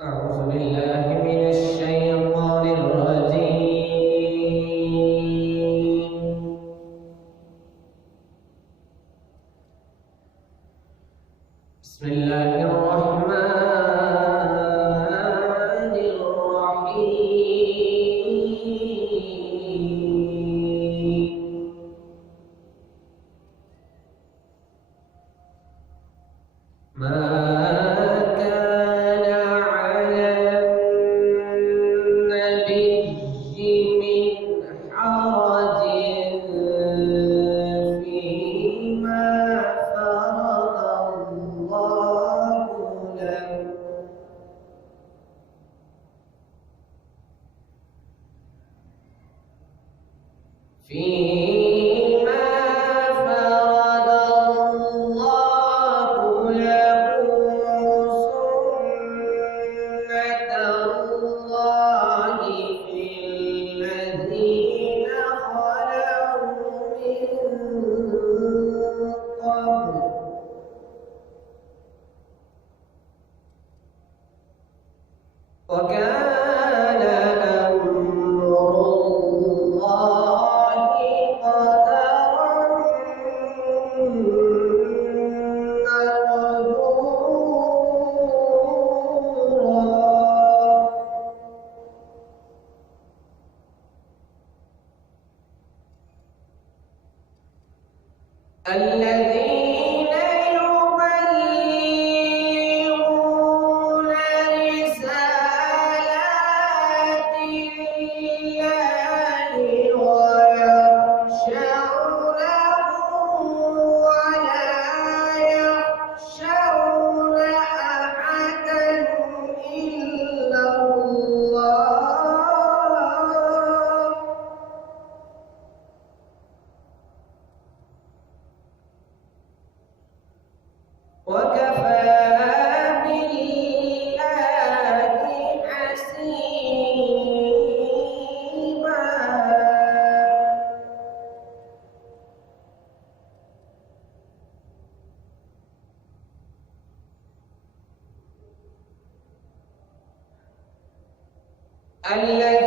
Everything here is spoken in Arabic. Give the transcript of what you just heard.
أعوذ بالله من الشيطان الرجيم. بسم الله الرحمن الرحيم. ما كان على النبي من حرج فيما فرض الله له فيما فرض الله له سنة الله في الذين خلوا من قبل وكان أمر الله قدرا مقدورا. الذين يبلغون رسالات الله ويخشونه ولا يخشون أحدا إلا الله وكفى بالله حسيبا. الذي